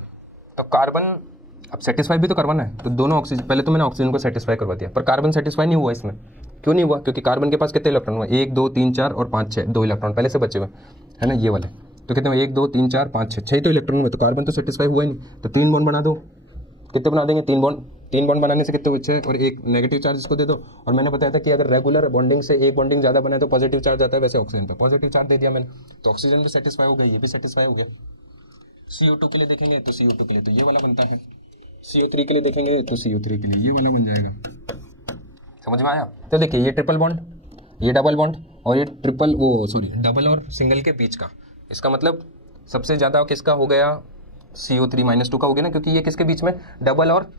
तो कार्बन अब सेटिस्फाई भी तो करवाना है, तो दोनों ऑक्सीजन, पहले तो मैंने ऑक्सीजन को सेटिस्फाई करवा दिया, पर कार्बन सेटिस्फाई नहीं हुआ इसमें, क्यों नहीं हुआ, क्योंकि कार्बन के पास कितने इलेक्ट्रॉन हुए, 1 2 3 4 और 5 6, 2 इलेक्ट्रॉन पहले से बचे हुए, है ना, ये वाले, तो कितने 1 2 3 4 5 6 तो इलेक्ट्रॉन हुए, तो कार्बन तो सेटिस्फाई हुआ ही नहीं, तो 3 बॉन्ड बना दो, कितने बना देंगे 3 बॉन्ड बनाने से कितने बचे, और एक नेगेटिव चार्ज इसको दे दो, और मैंने बताया था कि अगर रेगुलर बॉन्डिंग से एक बॉन्डिंग ज़्यादा बना तो पॉजिटिव चार्ज आता है, वैसे ऑक्सीजन पे पॉजिटिव चार्ज दे दिया मैंने, तो ऑक्सीजन भी सेटिस्फाई हो गया, ये भी सेटिस्फाई हो गया। CO2 के लिए देखेंगे तो CO2 के लिए तो ये वाला बनता है, CO3 के लिए देखेंगे तो CO3 के लिए ये वाला बन जाएगा, समझ में आया। तो देखिए ये ट्रिपल बॉन्ड, ये डबल बॉन्ड, और ये डबल और सिंगल के बीच का, इसका मतलब सबसे ज़्यादा किसका हो गया, CO3-2 का हो गया ना, क्योंकि ये किसके बीच में, डबल और,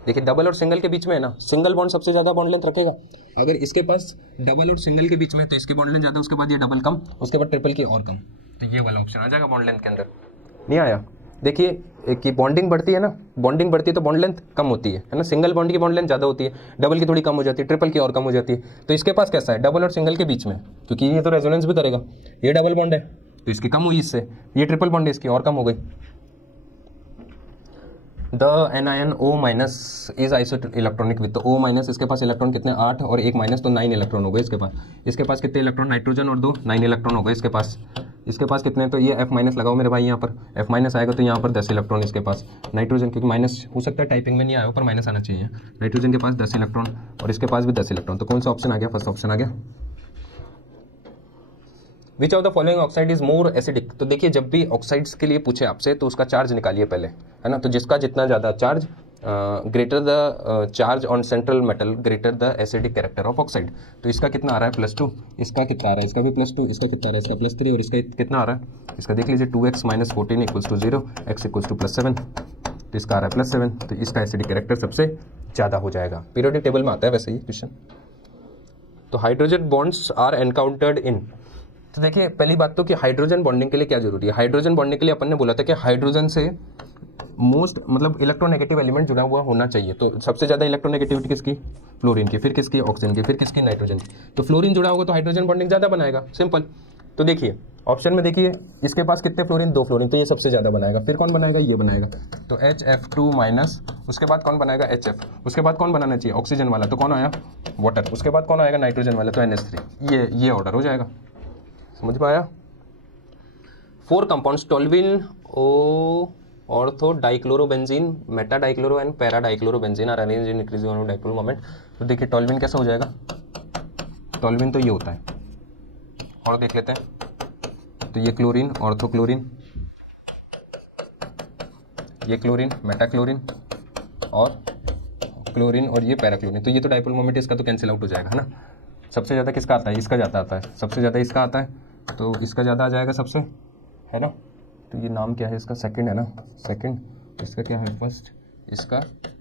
देखिए डबल और सिंगल के बीच में है ना, सिंगल बॉन्ड सबसे ज़्यादा बॉन्ड लेंथ रखेगा, अगर इसके पास डबल और सिंगल के बीच में तो इसकी बॉन्ड लेंथ ज़्यादा, उसके बाद ये डबल कम, उसके बाद ट्रिपल की और कम, तो ये वाला ऑप्शन आ जाएगा बॉन्ड लेंथ के अंदर। नहीं आया, देखिए कि बॉन्डिंग बढ़ती है ना, बॉन्डिंग बढ़ती है तो बॉन्ड लेंथ कम होती है ना, सिंगल बॉन्ड की बॉन्ड लेंथ ज़्यादा होती है, डबल की थोड़ी कम हो जाती है, ट्रिपल की और कम हो जाती है। तो इसके पास कैसा है, डबल और सिंगल के बीच में, क्योंकि ये तो रेजोनेंस भी करेगा, ये डबल बॉन्ड है तो इसकी कम हुई इससे, ये ट्रिपल बॉन्ड है इसकी और कम हो गई। The anion O minus is iso electronic with O minus, इसके पास इलेक्ट्रॉन कितने 8 और 1 माइनस, तो 9 इलेक्ट्रॉन हो गए इसके पास। इसके पास कितने इलेक्ट्रॉन, नाइट्रोजन और 2, 9 इलेक्ट्रॉन हो गए इसके पास। इसके पास कितने, तो ये F माइनस लगाओ मेरे भाई, यहाँ पर F माइनस आएगा तो यहाँ पर 10 इलेक्ट्रॉन इसके पास। नाइट्रोजन क्योंकि माइनस हो सकता है टाइपिंग में नहीं आया पर माइनस आना चाहिए। नाइट्रोजन के पास 10 इलेक्ट्रॉन और इसके पास भी 10 इलेक्ट्रॉन। तो कौन सा ऑप्शन आ गया, फर्स्ट ऑप्शन आ गया। विच of the following oxide is more acidic, तो देखिए जब भी ऑक्साइड्स के लिए पूछे आपसे तो उसका चार्ज निकालिए पहले, है ना। तो जिसका जितना ज़्यादा charge, greater the charge on central metal greater the acidic character of oxide. तो इसका कितना आ रहा है +2, इसका कितना आ रहा है, इसका भी +2, इसका कितना आ रहा है, इसका +3 और इसका कितना आ रहा है, इसका देख लीजिए 2x - 14 = 0, x = +7, तो इसका आ रहा है +7, तो इसका एसिडिक कैरेक्टर सबसे ज़्यादा हो जाएगा। पीरियोडिक टेबल में आता है वैसे ही क्वेश्चन। तो हाइड्रोजन बॉन्ड्स आर एनकाउंटर्ड इन, तो देखिए पहली बात तो कि हाइड्रोजन बॉन्डिंग के लिए क्या जरूरी है। हाइड्रोजन बॉन्डिंग के लिए अपन ने बोला था कि हाइड्रोजन से मोस्ट मतलब इलेक्ट्रोनेगेटिव एलिमेंट जुड़ा हुआ होना चाहिए। तो सबसे ज़्यादा इलेक्ट्रोनेगेटिविटी किसकी, फ्लोरीन की, फिर किसकी, ऑक्सीजन की, फिर किसकी, नाइट्रोजन की। तो फ्लोरीन जुड़ा होगा तो हाइड्रोजन बॉन्डिंग ज़्यादा बनाएगा, सिंपल। तो देखिए ऑप्शन में देखिए इसके पास कितने फ्लोरीन, 2 फ्लोरीन, तो ये सबसे ज़्यादा बनाएगा। फिर कौन बनाएगा, ये बनाएगा, तो HF2-, उसके बाद कौन बनाएगा, HF, उसके बाद कौन बनाना चाहिए, ऑक्सीजन वाला, तो कौन आया, वाटर, उसके बाद कौन आएगा, नाइट्रोजन वाला, तो NH3। ये ऑर्डर हो जाएगा, समझ में आया। 4 compounds toluene, o ortho dichlorobenzene, meta dichloro and para dichlorobenzene are arranged in increasing dipole moment. तो देखिए टोल्यूइन कैसा हो जाएगा, टोल्यूइन तो ये होता है, और देख लेते हैं। तो ये क्लोरीन, ऑर्थोक्लोरीन, ये क्लोरीन, मेटाक्लोरीन और क्लोरीन, और ये पैराक्लोरीन। तो ये तो डाइपोल मोमेंट इसका तो कैंसिल आउट हो जाएगा, है ना। सबसे ज़्यादा किसका आता है, इसका ज़्यादा आता है, सबसे ज़्यादा इसका आता है, तो इसका ज़्यादा आ जाएगा सबसे, है ना। तो ये नाम क्या है इसका, सेकंड है ना, सेकंड, इसका क्या है, फर्स्ट, इसका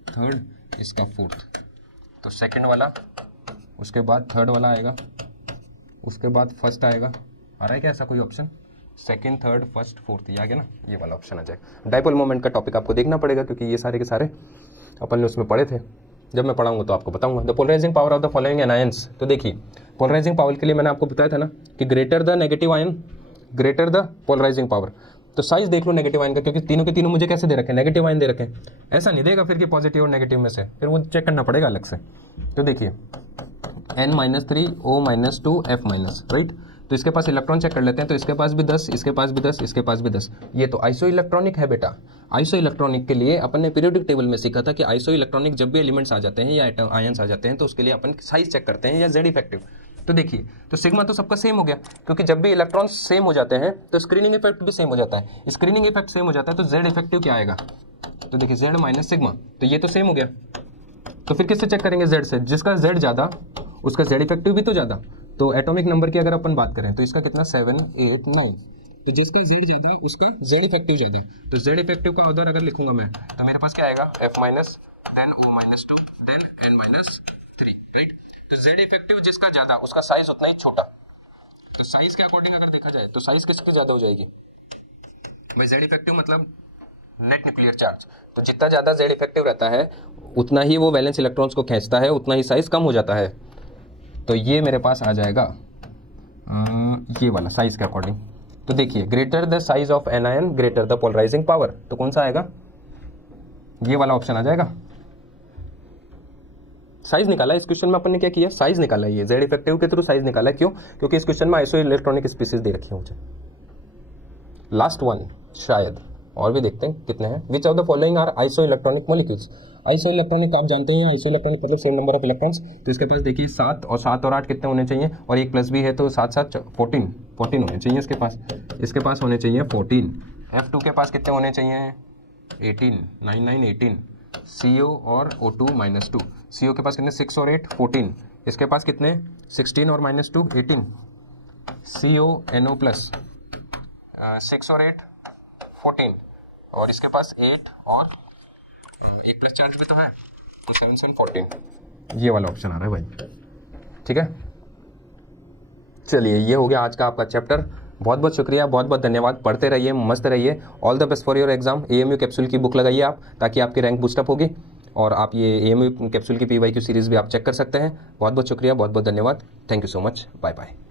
थर्ड, इसका फोर्थ। तो सेकंड वाला, उसके बाद थर्ड वाला आएगा, उसके बाद फर्स्ट आएगा। आ रहा है क्या ऐसा कोई option, second, third, first, fourth, ये आ गया ना, ये वाला ऑप्शन आ जाएगा। डाइपोल मोमेंट का टॉपिक आपको देखना पड़ेगा क्योंकि ये सारे के सारे अपन ने उसमें पढ़े थे। जब मैं पढ़ाऊंगा तो आपको बताऊंगा। The polarizing power of the following anions, तो देखिए पोलराइजिंग पावर के लिए मैंने आपको बताया था ना कि greater the negative ion greater the polarizing power. तो साइज देख लो नेगेटिव आयन का, क्योंकि तीनों के तीनों मुझे कैसे दे रखे हैं, नेगेटिव आयन दे रखे हैं। ऐसा नहीं देगा फिर कि पॉजिटिव और नेगेटिव में से, फिर वो चेक करना पड़ेगा अलग से। तो देखिए N-3 O-2 F-, राइट। तो इसके पास इलेक्ट्रॉन चेक कर लेते हैं। तो इसके पास भी 10, इसके पास भी 10, इसके पास भी 10। ये तो आइसो इलेक्ट्रॉनिक है बेटा। आइसो इलेक्ट्रॉनिक के लिए अपन ने पीरियोडिक टेबल में सीखा था कि आइसो इलेक्ट्रॉनिक जब भी एलिमेंट्स आ जाते हैं या आयंस आ जाते हैं तो उसके लिए अपन साइज चेक करते हैं या जेड इफेक्टिव। तो देखिए तो सिग्मा तो सबका सेम हो गया, क्योंकि जब भी इलेक्ट्रॉन सेम हो जाते हैं तो स्क्रीनिंग इफेक्ट भी सेम हो जाता है। स्क्रीनिंग इफेक्ट सेम हो जाता है तो जेड इफेक्टिव क्या आएगा, तो देखिए जेड माइनस सिग्मा, तो ये तो सेम हो गया। तो फिर किससे चेक करेंगे, जेड से। जिसका जेड ज़्यादा उसका जेड इफेक्टिव भी तो ज़्यादा। तो एटॉमिक नंबर की अगर अपन बात करें तो इसका कितना 7, 8, 9। तो जिसका जेड ज़्यादा उसका जेड इफेक्टिव ज़्यादा है। तो जेड इफेक्टिव का ऑर्डर अगर लिखूंगा मैं तो मेरे पास क्या आएगा, F-, then O-2, then N-3, right. तो जेड इफेक्टिव जिसका ज़्यादा उसका साइज उतना ही छोटा। तो साइज के अकॉर्डिंग अगर देखा जाए तो साइज किसकी ज़्यादा हो जाएगी भाई, जेड इफेक्टिव मतलब नेट न्यूक्लियर चार्ज। तो जितना ज़्यादा जेड इफेक्टिव रहता है उतना ही वो वैलेंस इलेक्ट्रॉन्स को खींचता है, उतना ही साइज कम हो जाता है। तो ये मेरे पास आ जाएगा ये वाला साइज के अकॉर्डिंग। तो देखिए greater the size of anion greater the polarizing power, तो कौन सा आएगा, ये वाला ऑप्शन आ जाएगा। साइज निकाला इस क्वेश्चन में अपन ने, क्या किया, साइज निकाला। ये जेड इफेक्टिव के थ्रू साइज निकाला। क्यों, क्योंकि इस क्वेश्चन में आइसो इलेक्ट्रॉनिक स्पीसीज दे रखी है मुझे। लास्ट वन शायद और भी देखते हैं कितने हैं। Which of the following are isoelectronic molecules. Isoelectronic आप जानते हैं, आइसो इलेक्ट्रॉनिक मतलब सेम नंबर ऑफ इलेक्ट्रॉन्स। तो इसके पास देखिए 7 और 7 और 8 कितने होने चाहिए, और एक प्लस भी है तो 7 7 14 होने चाहिए इसके पास। इसके पास होने चाहिए 14। F2 के पास कितने होने चाहिए 18, 9 9 18। CO और O2-2, CO के पास कितने 6 और 8 14। इसके पास कितने 16 और -2 18। CONO प्लस 6 और 8 14, और इसके पास 8 और एक प्लस चार्ज भी तो है, तो 7 7 14। ये वाला ऑप्शन आ रहा है भाई, ठीक है। चलिए ये हो गया आज का आपका चैप्टर बहुत बहुत शुक्रिया, बहुत बहुत धन्यवाद। पढ़ते रहिए, मस्त रहिए। All the best for your exam. AMU capsule की बुक लगाइए आप, ताकि आपकी रैंक बूस्टअप होगी। और आप ये एएमयू कैप्सूल की पीवाईक्यू सीरीज़ भी आप चेक कर सकते हैं। बहुत बहुत शुक्रिया, बहुत बहुत धन्यवाद। Thank you so much. Bye bye.